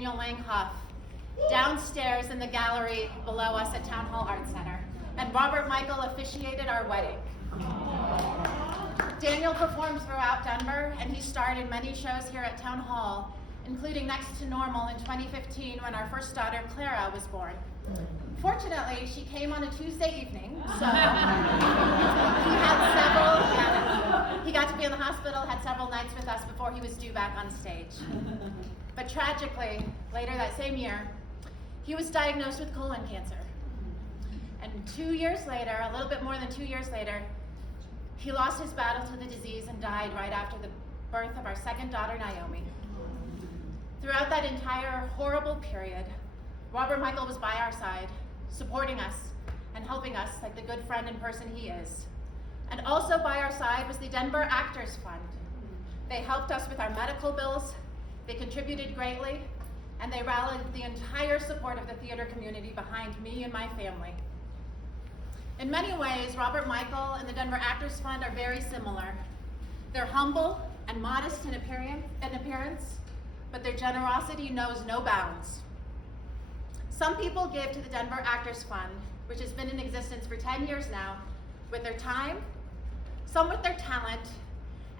Daniel Langhoff downstairs in the gallery below us at Town Hall Arts Center, and Robert Michael officiated our wedding. Daniel performs throughout Denver, and he starred in many shows here at Town Hall, including Next to Normal in 2015 when our first daughter, Clara, was born. Fortunately, she came on a Tuesday evening, so he got to be in the hospital, had several nights with us before he was due back on stage. But tragically, later that same year, he was diagnosed with colon cancer. And 2 years later, a little bit more than 2 years later, he lost his battle to the disease and died right after the birth of our second daughter, Naomi. Throughout that entire horrible period, Robert Michael was by our side, supporting us and helping us like the good friend and person he is. And also by our side was the Denver Actors Fund. They helped us with our medical bills, they contributed greatly, and they rallied the entire support of the theater community behind me and my family. In many ways, Robert Michael and the Denver Actors Fund are very similar. They're humble and modest in appearance, but their generosity knows no bounds. Some people give to the Denver Actors Fund, which has been in existence for 10 years now, with their time, some with their talent,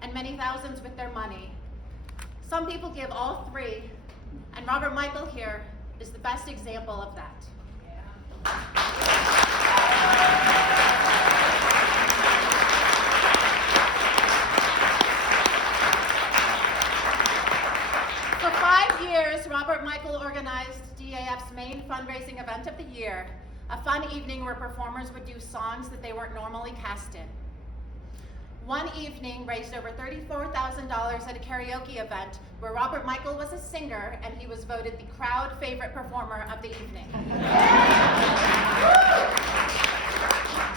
and many thousands with their money. Some people give all three, and Robert Michael here is the best example of that. For 5 years, Robert Michael organized DAF's main fundraising event of the year, a fun evening where performers would do songs that they weren't normally cast in. One evening raised over $34,000 at a karaoke event where Robert Michael was a singer and he was voted the crowd favorite performer of the evening.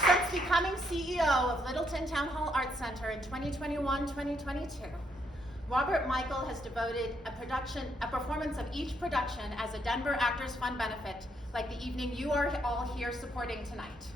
Since becoming CEO of Littleton Town Hall Arts Center in 2021-2022, Robert Michael has devoted a performance of each production as a Denver Actors Fund benefit, like the evening you are all here supporting tonight.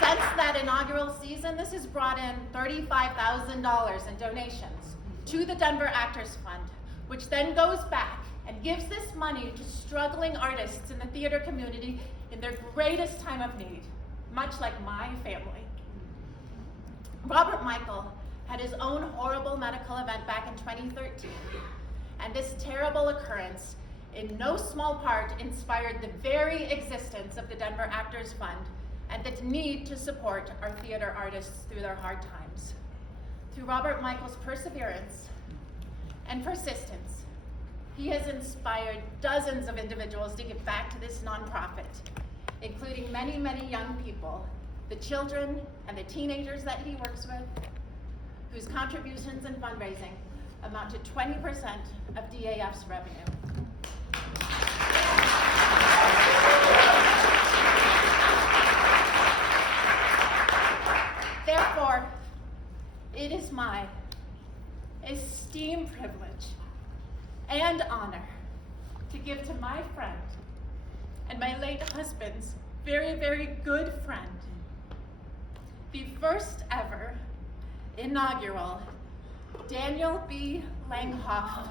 Since that inaugural season, this has brought in $35,000 in donations to the Denver Actors Fund, which then goes back and gives this money to struggling artists in the theater community in their greatest time of need, much like my family. Robert Michael had his own horrible medical event back in 2013, and this terrible occurrence in no small part inspired the very existence of the Denver Actors Fund and the need to support our theater artists through their hard times. Through Robert Michael's perseverance and persistence, he has inspired dozens of individuals to give back to this nonprofit, including many, many young people, the children and the teenagers that he works with, whose contributions and fundraising amount to 20% of DAF's revenue. Therefore, it is my esteemed privilege and honor to give to my friend and my late husband's very, very good friend the first ever inaugural Daniel B. Langhoff.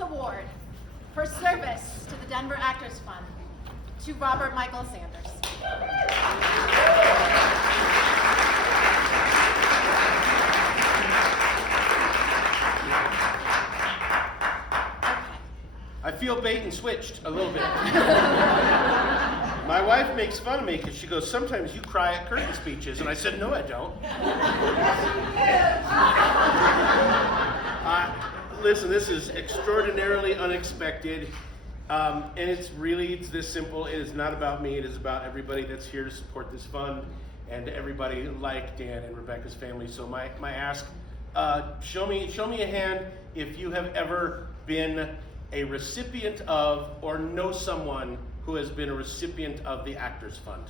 Award for service to the Denver Actors Fund to Robert Michael Sanders. I feel bait and switched a little bit. My wife makes fun of me because she goes, sometimes you cry at curtain speeches. And I said, no, I don't. Listen, this is extraordinarily unexpected. And it's this simple. It is not about me. It is about everybody that's here to support this fund and everybody like Dan and Rebecca's family. So my ask, show me a hand if you have ever been a recipient of or know someone who has been a recipient of the Actors Fund.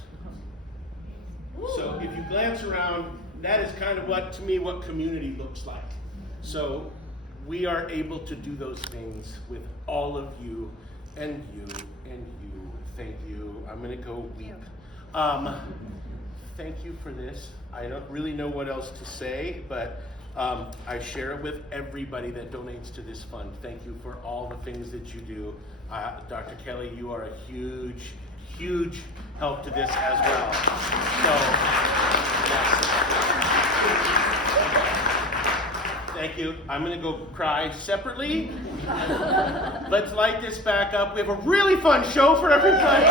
So if you glance around, that is kind of what, to me, what community looks like. So we are able to do those things with all of you and you and you. Thank you. I'm gonna go weep. Thank you for this. I don't really know what else to say, but I share it with everybody that donates to this fund. Thank you for all the things that you do. Dr. Kelly, you are a huge, huge help to this as well. So, yes. Thank you. I'm going to go cry separately. Let's light this back up. We have a really fun show for everybody.